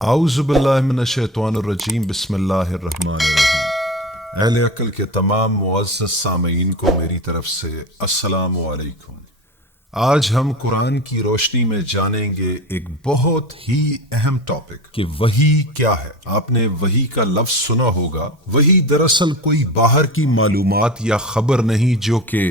اعوذ باللہ من الشیطان الرجیم بسم اللہ الرحمن الرحیم۔ اہل عقل کے تمام معزز سامعین کو میری طرف سے السلام علیکم۔ آج ہم قرآن کی روشنی میں جانیں گے ایک بہت ہی اہم ٹاپک کہ وحی کیا ہے۔ آپ نے وحی کا لفظ سنا ہوگا۔ وحی دراصل کوئی باہر کی معلومات یا خبر نہیں جو کہ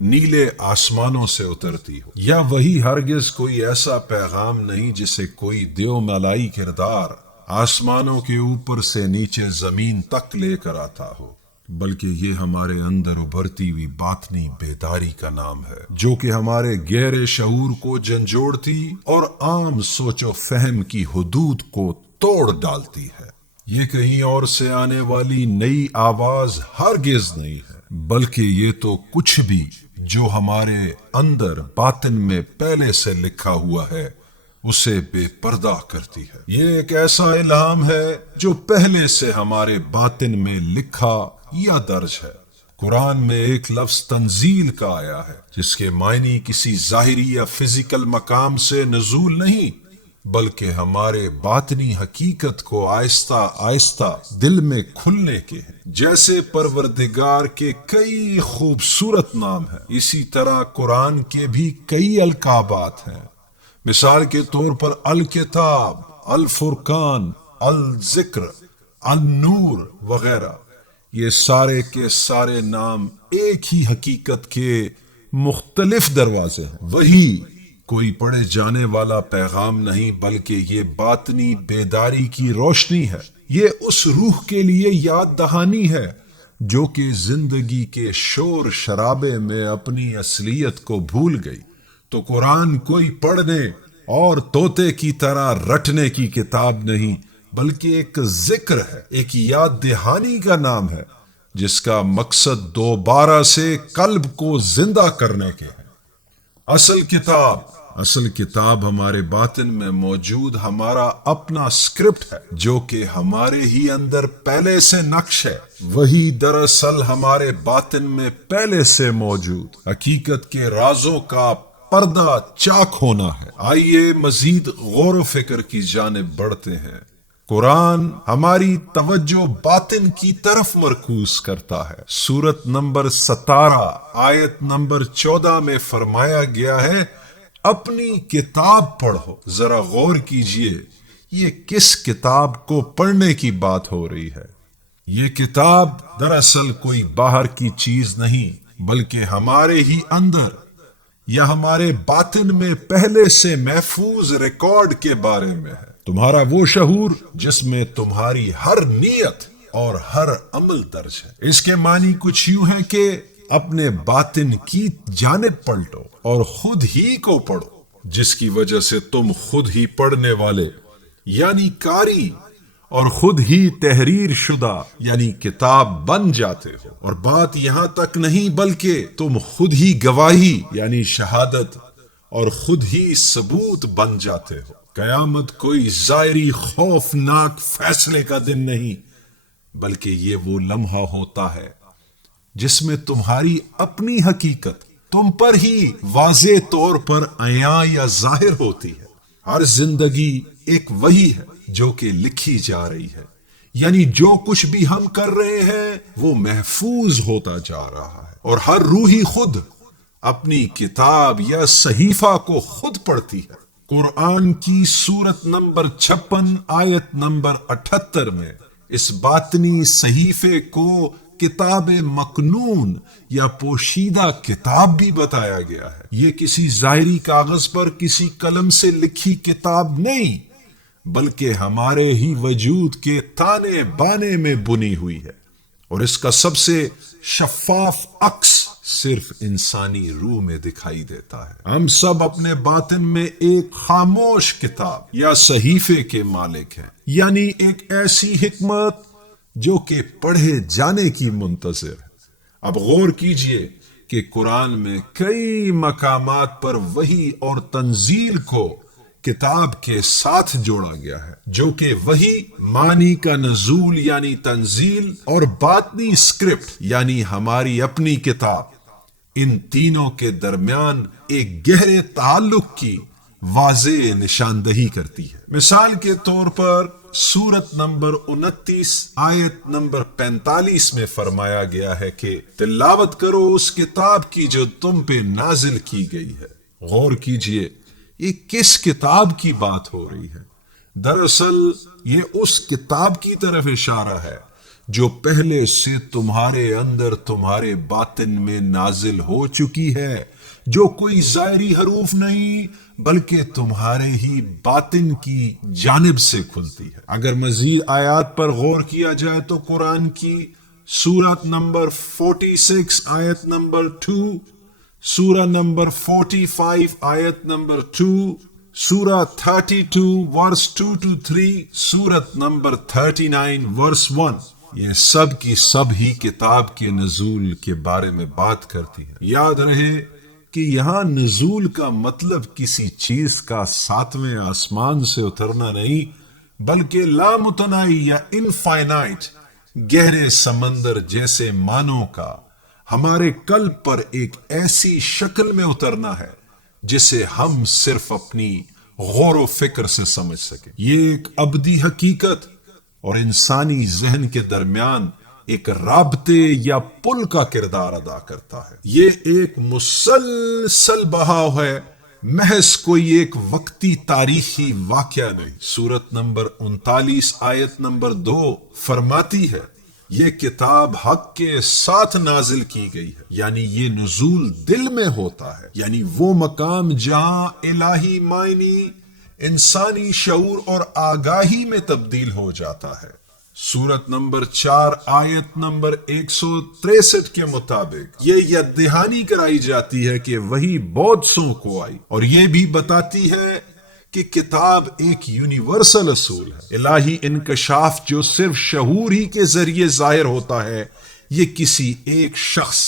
نیلے آسمانوں سے اترتی ہو، یا وہی ہرگز کوئی ایسا پیغام نہیں جسے کوئی دیو ملائی کردار آسمانوں کے اوپر سے نیچے زمین تک لے کر آتا ہو، بلکہ یہ ہمارے اندر ابھرتی ہوئی باطنی بیداری کا نام ہے، جو کہ ہمارے گہرے شعور کو جھنجھوڑتی اور عام سوچ و فہم کی حدود کو توڑ ڈالتی ہے۔ یہ کہیں اور سے آنے والی نئی آواز ہرگز نہیں ہے، بلکہ یہ تو کچھ بھی جو ہمارے اندر باطن میں پہلے سے لکھا ہوا ہے اسے بے پردہ کرتی ہے۔ یہ ایک ایسا الہام ہے جو پہلے سے ہمارے باطن میں لکھا یا درج ہے۔ قرآن میں ایک لفظ تنزیل کا آیا ہے جس کے معنی کسی ظاہری یا فزیکل مقام سے نزول نہیں، بلکہ ہمارے باطنی حقیقت کو آہستہ آہستہ دل میں کھلنے کے ہیں۔ جیسے پروردگار کے کئی خوبصورت نام ہیں، اسی طرح قرآن کے بھی کئی القابات ہیں۔ مثال کے طور پر الکتاب، الفرقان، الذکر، النور وغیرہ۔ یہ سارے کے سارے نام ایک ہی حقیقت کے مختلف دروازے ہیں۔ وہی کوئی پڑھے جانے والا پیغام نہیں، بلکہ یہ باطنی بیداری کی روشنی ہے۔ یہ اس روح کے لیے یاد دہانی ہے جو کہ زندگی کے شور شرابے میں اپنی اصلیت کو بھول گئی۔ تو قرآن کوئی پڑھنے اور طوطے کی طرح رٹنے کی کتاب نہیں، بلکہ ایک ذکر ہے، ایک یاد دہانی کا نام ہے جس کا مقصد دوبارہ سے قلب کو زندہ کرنے کے ہے۔ اصل کتاب ہمارے باطن میں موجود ہمارا اپنا اسکرپٹ ہے جو کہ ہمارے ہی اندر پہلے سے نقش ہے۔ وہی دراصل ہمارے باطن میں پہلے سے موجود حقیقت کے رازوں کا پردہ چاک ہونا ہے۔ آئیے مزید غور و فکر کی جانب بڑھتے ہیں۔ قرآن ہماری توجہ باطن کی طرف مرکوز کرتا ہے۔ سورت نمبر 17 آیت نمبر 14 میں فرمایا گیا ہے، اپنی کتاب پڑھو۔ ذرا غور کیجئے، یہ کس کتاب کو پڑھنے کی بات ہو رہی ہے؟ یہ کتاب دراصل کوئی باہر کی چیز نہیں، بلکہ ہمارے ہی اندر یا ہمارے باطن میں پہلے سے محفوظ ریکارڈ کے بارے میں ہے۔ تمہارا وہ شعور جس میں تمہاری ہر نیت اور ہر عمل درج ہے۔ اس کے معنی کچھ یوں ہے کہ اپنے باطن کی جانب پلٹو اور خود ہی کو پڑھو، جس کی وجہ سے تم خود ہی پڑھنے والے یعنی قاری اور خود ہی تحریر شدہ یعنی کتاب بن جاتے ہو۔ اور بات یہاں تک نہیں، بلکہ تم خود ہی گواہی یعنی شہادت اور خود ہی ثبوت بن جاتے ہو۔ قیامت کوئی ظاہری خوفناک فیصلے کا دن نہیں، بلکہ یہ وہ لمحہ ہوتا ہے جس میں تمہاری اپنی حقیقت تم پر ہی واضح طور پر عیاں یا ظاہر ہوتی ہے۔ ہر زندگی ایک وحی ہے جو کہ لکھی جا رہی ہے، یعنی جو کچھ بھی ہم کر رہے ہیں وہ محفوظ ہوتا جا رہا ہے، اور ہر روحی خود اپنی کتاب یا صحیفہ کو خود پڑھتی ہے۔ قرآن کی سورت نمبر 56 آیت نمبر 78 میں اس باطنی صحیفے کو کتاب مکنون یا پوشیدہ کتاب بھی بتایا گیا ہے۔ یہ کسی ظاہری کاغذ پر کسی قلم سے لکھی کتاب نہیں، بلکہ ہمارے ہی وجود کے تانے بانے میں بنی ہوئی ہے، اور اس کا سب سے شفاف عکس صرف انسانی روح میں دکھائی دیتا ہے۔ ہم سب اپنے باطن میں ایک خاموش کتاب یا صحیفے کے مالک ہیں، یعنی ایک ایسی حکمت جو کہ پڑھے جانے کی منتظر ہے۔ اب غور کیجئے کہ قرآن میں کئی مقامات پر وحی اور تنزیل کو کتاب کے ساتھ جوڑا گیا ہے، جو کہ وحی معنی کا نزول یعنی تنزیل اور باطنی اسکرپٹ یعنی ہماری اپنی کتاب، ان تینوں کے درمیان ایک گہرے تعلق کی واضح نشاندہی کرتی ہے۔ مثال کے طور پر سورت نمبر 29 آیت نمبر 45 میں فرمایا گیا ہے کہ تلاوت کرو اس کتاب کی جو تم پہ نازل کی گئی ہے۔ غور کیجئے یہ کس کتاب کی بات ہو رہی ہے؟ دراصل یہ اس کتاب کی طرف اشارہ ہے جو پہلے سے تمہارے اندر تمہارے باطن میں نازل ہو چکی ہے، جو کوئی ظاہری حروف نہیں بلکہ تمہارے ہی باطن کی جانب سے کھلتی ہے۔ اگر مزید آیات پر غور کیا جائے تو قرآن کی سورت نمبر 46 آیت نمبر 2، سورہ نمبر 45 آیت نمبر 2، سورہ 32 ورس 2 to 3، سورت نمبر 39 ورس 1، یہ سب کی سب ہی کتاب کے نزول کے بارے میں بات کرتی ہے۔ یاد رہے کہ یہاں نزول کا مطلب کسی چیز کا ساتویں آسمان سے اترنا نہیں بلکہ لامتناہی یا انفائنائٹ گہرے سمندر جیسے معنوں کا ہمارے قلب پر ایک ایسی شکل میں اترنا ہے جسے ہم صرف اپنی غور و فکر سے سمجھ سکیں۔ یہ ایک ابدی حقیقت اور انسانی ذہن کے درمیان ایک رابطے یا پل کا کردار ادا کرتا ہے۔ یہ ایک مسلسل بہاؤ ہے، محض کوئی ایک وقتی تاریخی واقعہ نہیں۔ سورت نمبر 39 آیت نمبر 2 فرماتی ہے یہ کتاب حق کے ساتھ نازل کی گئی ہے، یعنی یہ نزول دل میں ہوتا ہے، یعنی وہ مقام جہاں الہی معنی انسانی شعور اور آگاہی میں تبدیل ہو جاتا ہے۔ سورت نمبر 4 آیت نمبر 163 کے مطابق یہ یاد دہانی کرائی جاتی ہے کہ وہی بہت سو کو آئی، اور یہ بھی بتاتی ہے کہ کتاب ایک یونیورسل اصول ہے۔ الہی انکشاف جو صرف شعور ہی کے ذریعے ظاہر ہوتا ہے، یہ کسی ایک شخص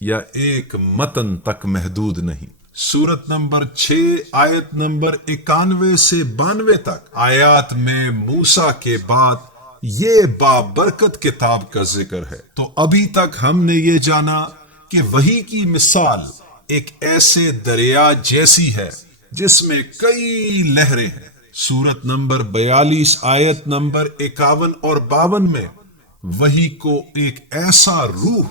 یا ایک متن تک محدود نہیں۔ سورت نمبر 6 آیت نمبر 91 سے 92 تک آیات میں موسیٰ کے بعد یہ بابرکت کتاب کا ذکر ہے۔ تو ابھی تک ہم نے یہ جانا کہ وحی کی مثال ایک ایسے دریا جیسی ہے جس میں کئی لہریں ہیں۔ سورت نمبر 42 آیت نمبر 51 اور 52 میں وحی کو ایک ایسا روح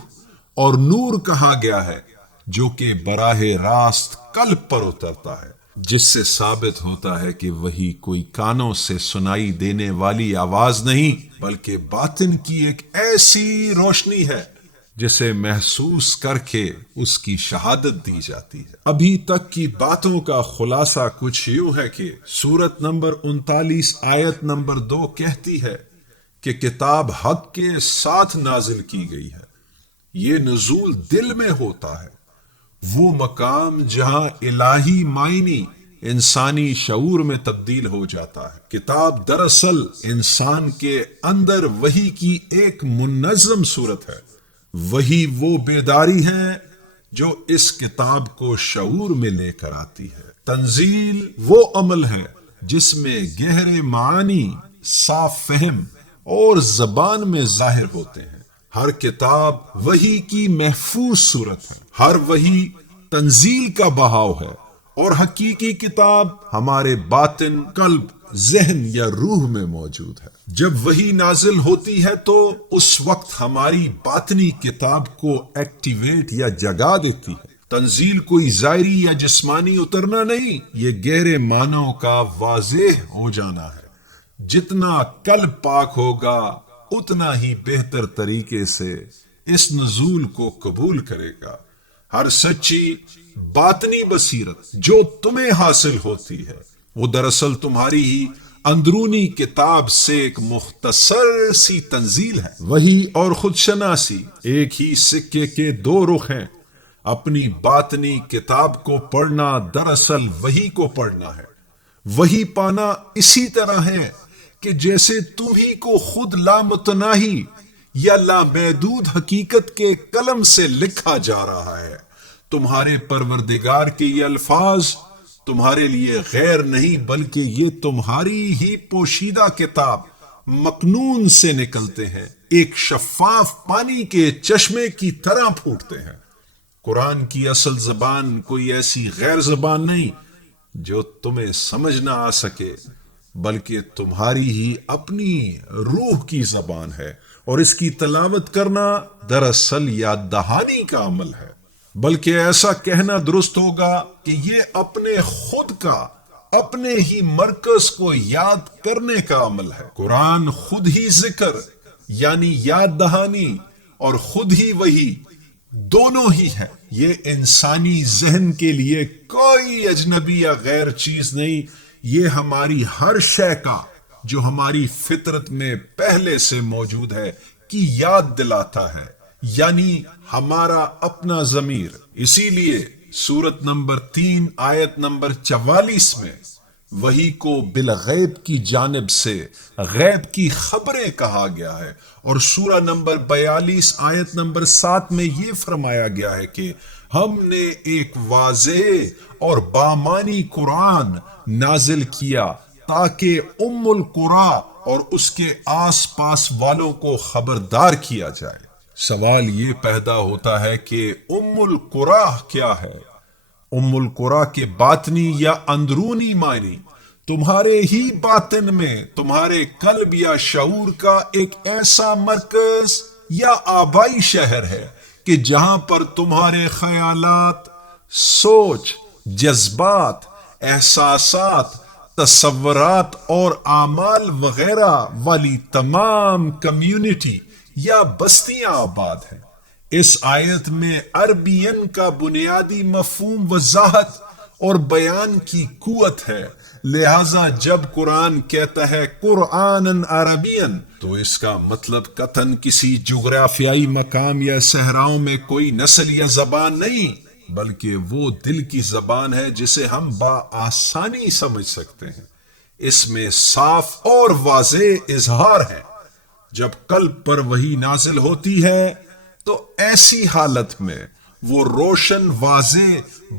اور نور کہا گیا ہے جو کہ براہ راست قلب پر اترتا ہے، جس سے ثابت ہوتا ہے کہ وہی کوئی کانوں سے سنائی دینے والی آواز نہیں بلکہ باطن کی ایک ایسی روشنی ہے جسے محسوس کر کے اس کی شہادت دی جاتی ہے۔ ابھی تک کی باتوں کا خلاصہ کچھ یوں ہے کہ سورت نمبر 39 آیت نمبر 2 کہتی ہے کہ کتاب حق کے ساتھ نازل کی گئی ہے، یہ نزول دل میں ہوتا ہے، وہ مقام جہاں الہی معنی انسانی شعور میں تبدیل ہو جاتا ہے۔ کتاب دراصل انسان کے اندر وحی کی ایک منظم صورت ہے۔ وہی وہ بیداری ہے جو اس کتاب کو شعور میں لے کر آتی ہے۔ تنزیل وہ عمل ہے جس میں گہرے معنی صاف فہم اور زبان میں ظاہر ہوتے ہیں۔ ہر کتاب وحی کی محفوظ صورت ہے، ہر وحی تنزیل کا بہاؤ ہے، اور حقیقی کتاب ہمارے باطن، قلب، ذہن یا روح میں موجود ہے۔ جب وحی نازل ہوتی ہے تو اس وقت ہماری باطنی کتاب کو ایکٹیویٹ یا جگا دیتی ہے۔ تنزیل کوئی ظاہری یا جسمانی اترنا نہیں، یہ گہرے معنوں کا واضح ہو جانا ہے۔ جتنا قلب پاک ہوگا اتنا ہی بہتر طریقے سے اس نزول کو قبول کرے گا۔ ہر سچی باطنی بصیرت جو تمہیں حاصل ہوتی ہے وہ دراصل تمہاری ہی اندرونی کتاب سے ایک مختصر سی تنزیل ہے۔ وحی اور خود شناسی ایک ہی سکے کے دو رخ ہیں۔ اپنی باطنی کتاب کو پڑھنا دراصل وحی کو پڑھنا ہے۔ وحی پانا اسی طرح ہے کہ جیسے تمہیں کو خود لامتناہی یا لامحدود حقیقت کے قلم سے لکھا جا رہا ہے۔ تمہارے پروردگار کے یہ الفاظ تمہارے لیے غیر نہیں بلکہ یہ تمہاری ہی پوشیدہ کتاب مکنون سے نکلتے ہیں، ایک شفاف پانی کے چشمے کی طرح پھوٹتے ہیں۔ قرآن کی اصل زبان کوئی ایسی غیر زبان نہیں جو تمہیں سمجھ نہ آ سکے، بلکہ تمہاری ہی اپنی روح کی زبان ہے، اور اس کی تلاوت کرنا دراصل یاد دہانی کا عمل ہے۔ بلکہ ایسا کہنا درست ہوگا کہ یہ اپنے خود کا، اپنے ہی مرکز کو یاد کرنے کا عمل ہے۔ قرآن خود ہی ذکر یعنی یاد دہانی اور خود ہی وحی دونوں ہی ہے۔ یہ انسانی ذہن کے لیے کوئی اجنبی یا غیر چیز نہیں، یہ ہماری ہر شے کا جو ہماری فطرت میں پہلے سے موجود ہے کی یاد دلاتا ہے، یعنی ہمارا اپنا ضمیر۔ اسی لیے سورت نمبر 3 آیت نمبر 44 میں وحی کو بالغیب کی جانب سے غیب کی خبریں کہا گیا ہے، اور سورہ نمبر 42 آیت نمبر 7 میں یہ فرمایا گیا ہے کہ ہم نے ایک واضح اور بامانی قرآن نازل کیا تاکہ ام القرا اور اس کے آس پاس والوں کو خبردار کیا جائے۔ سوال یہ پیدا ہوتا ہے کہ ام القرا کیا ہے؟ ام القرا کے باطنی یا اندرونی معنی تمہارے ہی باطن میں تمہارے قلب یا شعور کا ایک ایسا مرکز یا آبائی شہر ہے کہ جہاں پر تمہارے خیالات، سوچ، جذبات، احساسات، تصورات اور اعمال وغیرہ والی تمام کمیونٹی یا بستیاں آباد ہیں۔ اس آیت میں عربین کا بنیادی مفہوم وضاحت اور بیان کی قوت ہے، لہذا جب قرآن کہتا ہے قرآن عربین تو اس کا مطلب قطعاً کسی جغرافیائی مقام یا صحراؤں میں کوئی نسل یا زبان نہیں، بلکہ وہ دل کی زبان ہے جسے ہم بآسانی سمجھ سکتے ہیں۔ اس میں صاف اور واضح اظہار ہے۔ جب قلب پر وحی نازل ہوتی ہے تو ایسی حالت میں وہ روشن، واضح،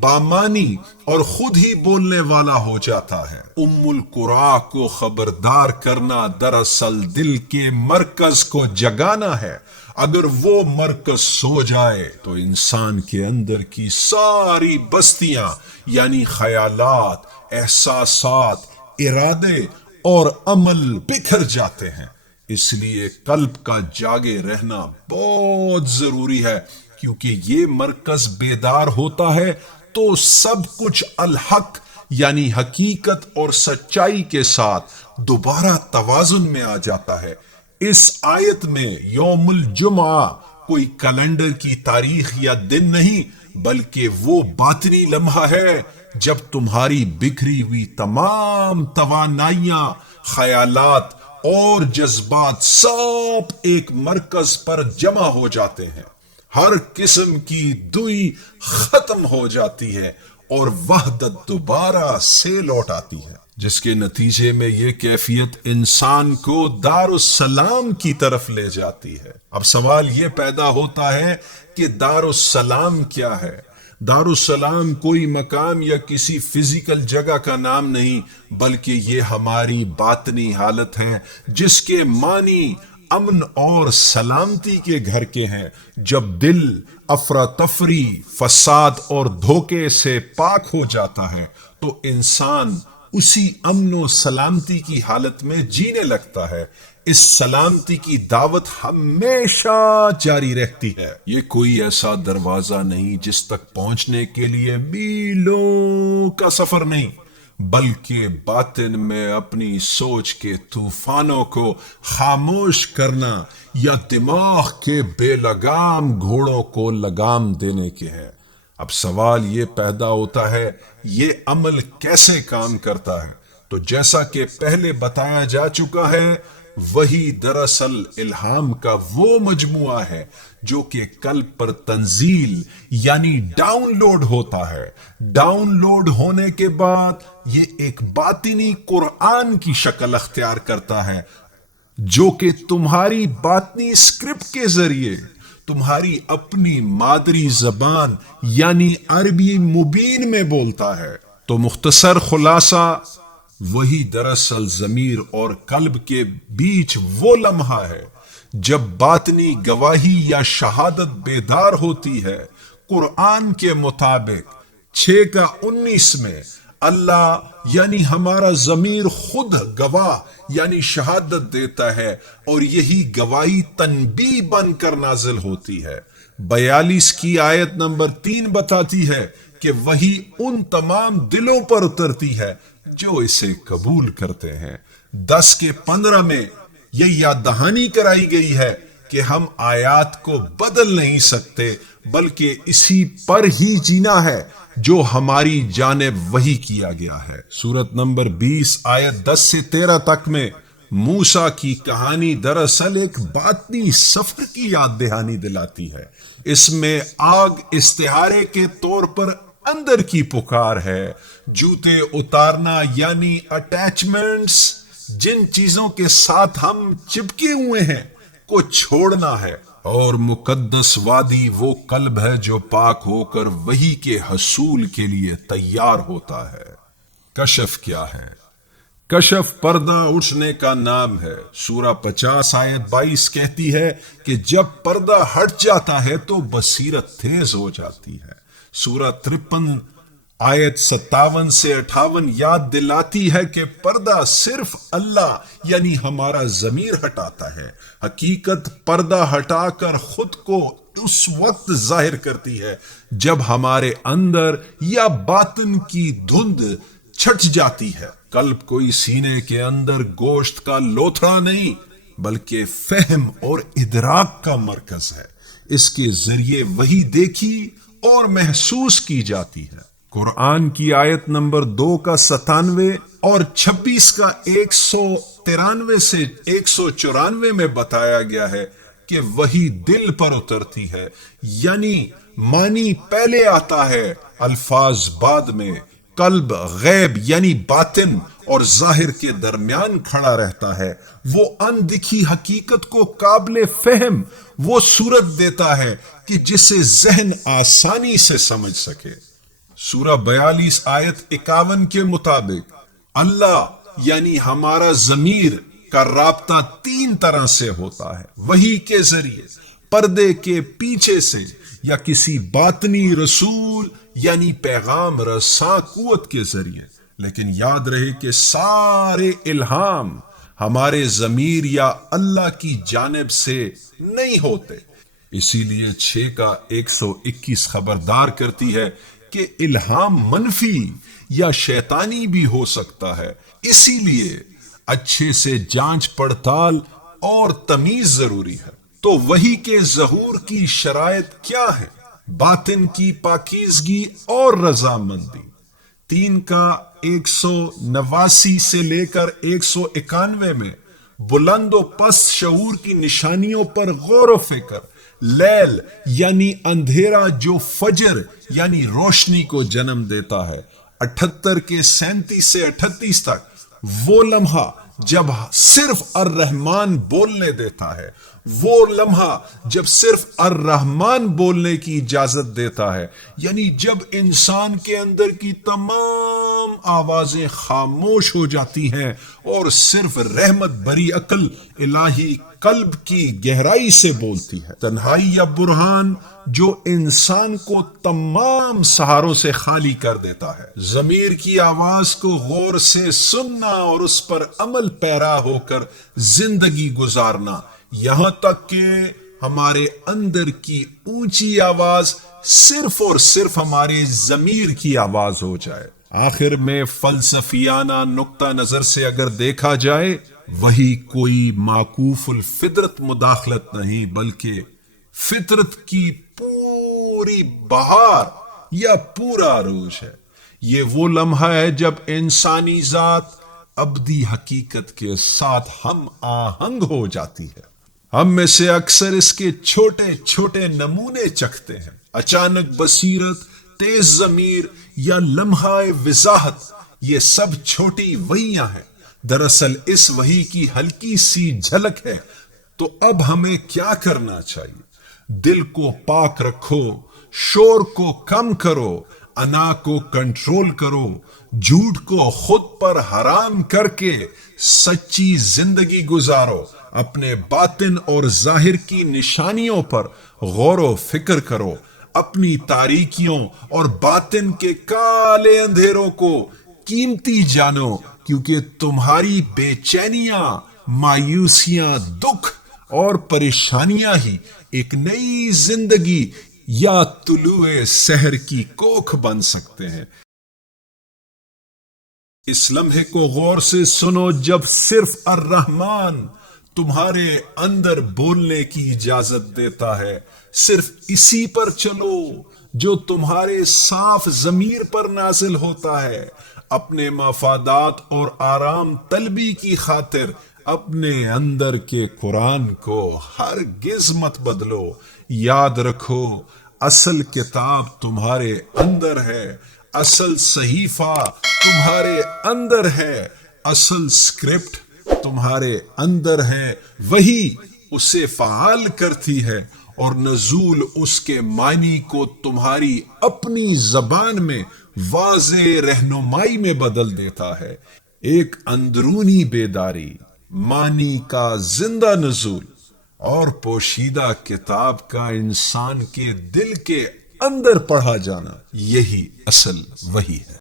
بامانی اور خود ہی بولنے والا ہو جاتا ہے۔ ام القرا کو خبردار کرنا دراصل دل کے مرکز کو جگانا ہے۔ اگر وہ مرکز سو جائے تو انسان کے اندر کی ساری بستیاں یعنی خیالات، احساسات، ارادے اور عمل بکھر جاتے ہیں۔ اس لیے قلب کا جاگے رہنا بہت ضروری ہے، کیونکہ یہ مرکز بیدار ہوتا ہے تو سب کچھ الحق یعنی حقیقت اور سچائی کے ساتھ دوبارہ توازن میں آ جاتا ہے۔ اس آیت میں یوم الجمعہ کوئی کیلنڈر کی تاریخ یا دن نہیں، بلکہ وہ باطنی لمحہ ہے جب تمہاری بکھری ہوئی تمام توانائیاں، خیالات اور جذبات سب ایک مرکز پر جمع ہو جاتے ہیں۔ ہر قسم کی دوئی ختم ہو جاتی ہے اور وحدت دوبارہ سے لوٹ آتی ہے، جس کے نتیجے میں یہ کیفیت انسان کو دار السلام کی طرف لے جاتی ہے۔ اب سوال یہ پیدا ہوتا ہے کہ دار السلام کیا ہے؟ دار السلام کوئی مقام یا کسی فزیکل جگہ کا نام نہیں، بلکہ یہ ہماری باطنی حالت ہے جس کے معنی امن اور سلامتی کے گھر کے ہیں۔ جب دل افراتفری، فساد اور دھوکے سے پاک ہو جاتا ہے تو انسان اسی امن و سلامتی کی حالت میں جینے لگتا ہے۔ اس سلامتی کی دعوت ہمیشہ جاری رہتی ہے۔ یہ کوئی ایسا دروازہ نہیں جس تک پہنچنے کے لیے میلوں کا سفر نہیں، بلکہ باطن میں اپنی سوچ کے طوفانوں کو خاموش کرنا یا دماغ کے بے لگام گھوڑوں کو لگام دینے کے ہے۔ اب سوال یہ پیدا ہوتا ہے یہ عمل کیسے کام کرتا ہے؟ تو جیسا کہ پہلے بتایا جا چکا ہے، وہی دراصل الہام کا وہ مجموعہ ہے جو کہ قلب پر تنزیل یعنی ڈاؤن لوڈ ہوتا ہے۔ ڈاؤن لوڈ ہونے کے بعد یہ ایک باطنی قرآن کی شکل اختیار کرتا ہے جو کہ تمہاری باطنی اسکرپٹ کے ذریعے تمہاری اپنی مادری زبان یعنی عربی مبین میں بولتا ہے۔ تو مختصر خلاصہ، وہی دراصل ضمیر اور قلب کے بیچ وہ لمحہ ہے جب باطنی گواہی یا شہادت بیدار ہوتی ہے۔ قرآن کے مطابق 6:19 میں اللہ یعنی ہمارا ضمیر خود گواہ یعنی شہادت دیتا ہے، اور یہی گواہی تنبیہ بن کر نازل ہوتی ہے۔ 42 کی آیت نمبر 3 بتاتی ہے کہ وہی ان تمام دلوں پر اترتی ہے جو اسے قبول کرتے ہیں۔ 10 کے 15 میں یہ یاد دہانی کرائی گئی ہے کہ ہم آیات کو بدل نہیں سکتے، بلکہ اسی پر ہی جینا ہے جو ہماری جانب وحی کیا گیا ہے۔ سورت نمبر 20 آیت 10 سے 13 تک میں موسیٰ کی کہانی دراصل ایک باطنی سفر کی یاد دہانی دلاتی ہے۔ اس میں آگ استعارے کے طور پر اندر کی پکار ہے، جوتے اتارنا یعنی اٹیچمنٹس، جن چیزوں کے ساتھ ہم چپکے ہوئے ہیں کو چھوڑنا ہے، اور مقدس وادی وہ قلب ہے جو پاک ہو کر وحی کے حصول کے لیے تیار ہوتا ہے۔ کشف کیا ہے؟ کشف پردہ اٹھنے کا نام ہے۔ سورہ 50 آیت 22 کہتی ہے کہ جب پردہ ہٹ جاتا ہے تو بصیرت تیز ہو جاتی ہے۔ سورہ 53 آیت 57 سے 58 یاد دلاتی ہے کہ پردہ صرف اللہ یعنی ہمارا ضمیر ہٹاتا ہے۔ حقیقت پردہ ہٹا کر خود کو اس وقت ظاہر کرتی ہے جب ہمارے اندر یا باطن کی دھند چھٹ جاتی ہے۔ قلب کوئی سینے کے اندر گوشت کا لوتھڑا نہیں، بلکہ فہم اور ادراک کا مرکز ہے۔ اس کے ذریعے وحی دیکھی اور محسوس کی جاتی ہے۔ قرآن کی آیت نمبر 2 کا 97 اور 26 کا 193 سے 194 میں بتایا گیا ہے کہ وہی دل پر اترتی ہے، یعنی معنی پہلے آتا ہے، الفاظ بعد میں۔ قلب غیب یعنی باطن اور ظاہر کے درمیان کھڑا رہتا ہے۔ وہ اندکھی حقیقت کو قابل فہم وہ صورت دیتا ہے کہ جسے ذہن آسانی سے سمجھ سکے۔ سورہ 42 آیت 51 کے مطابق اللہ یعنی ہمارا ضمیر کا رابطہ 3 طرح سے ہوتا ہے: وحی کے ذریعے، پردے کے پیچھے سے، یا کسی باطنی رسول یعنی پیغام رساں قوت کے ذریعے۔ لیکن یاد رہے کہ سارے الہام ہمارے ضمیر یا اللہ کی جانب سے نہیں ہوتے۔ اسی لیے 6 کا 121 خبردار کرتی ہے کہ الہام منفی یا شیطانی بھی ہو سکتا ہے، اسی لیے اچھے سے جانچ پڑتال اور تمیز ضروری ہے۔ تو وحی کے ظہور کی شرائط کیا ہے؟ باطن کی پاکیزگی اور رضامندی۔ 3 کا 189 سے لے کر 191 میں بلند و پست شعور کی نشانیوں پر غور و فکر۔ لیل یعنی اندھیرا جو فجر یعنی روشنی کو جنم دیتا ہے۔ 78 کے 37 سے 38 تک وہ لمحہ جب صرف الرحمن بولنے دیتا ہے، وہ لمحہ جب صرف الرحمن بولنے کی اجازت دیتا ہے، یعنی جب انسان کے اندر کی تمام آوازیں خاموش ہو جاتی ہیں اور صرف رحمت بری عقل الہی قلب کی گہرائی سے بولتی ہے۔ تنہائی یا برہان جو انسان کو تمام سہاروں سے خالی کر دیتا ہے۔ ضمیر کی آواز کو غور سے سننا اور اس پر عمل پیرا ہو کر زندگی گزارنا، یہاں تک کہ ہمارے اندر کی اونچی آواز صرف اور صرف ہمارے ضمیر کی آواز ہو جائے۔ آخر میں فلسفیانہ نقطہ نظر سے اگر دیکھا جائے، وہی کوئی معکوف الفطرت مداخلت نہیں، بلکہ فطرت کی پوری بہار یا پورا عروج ہے۔ یہ وہ لمحہ ہے جب انسانی ذات ابدی حقیقت کے ساتھ ہم آہنگ ہو جاتی ہے۔ ہم میں سے اکثر اس کے چھوٹے چھوٹے نمونے چکھتے ہیں۔ اچانک بصیرت، تیز ضمیر یا لمحہ وضاحت، یہ سب چھوٹی وحیاں ہیں۔ دراصل اس وحی کی ہلکی سی جھلک ہے۔ تو اب ہمیں کیا کرنا چاہیے؟ دل کو پاک رکھو، شور کو کم کرو، انا کو کنٹرول کرو، جھوٹ کو خود پر حرام کر کے سچی زندگی گزارو، اپنے باطن اور ظاہر کی نشانیوں پر غور و فکر کرو، اپنی تاریکیوں اور باطن کے کالے اندھیروں کو قیمتی جانو، کیونکہ تمہاری بے چینیاں، مایوسیاں، دکھ اور پریشانیاں ہی ایک نئی زندگی یا طلوع سحر کی کوکھ بن سکتے ہیں۔ اس لمحے کو غور سے سنو جب صرف الرحمن تمہارے اندر بولنے کی اجازت دیتا ہے۔ صرف اسی پر چلو جو تمہارے صاف ضمیر پر نازل ہوتا ہے۔ اپنے مفادات اور آرام طلبی کی خاطر اپنے اندر کے قرآن کو ہرگز مت بدلو۔ یاد رکھو، اصل کتاب تمہارے اندر ہے، اصل صحیفہ تمہارے اندر ہے، اصل اسکرپٹ تمہارے اندر ہے، وہی اسے فعال کرتی ہے اور نزول اس کے معنی کو تمہاری اپنی زبان میں واضح رہنمائی میں بدل دیتا ہے۔ ایک اندرونی بیداری، معنی کا زندہ نزول اور پوشیدہ کتاب کا انسان کے دل کے اندر پڑھا جانا، یہی اصل وحی ہے۔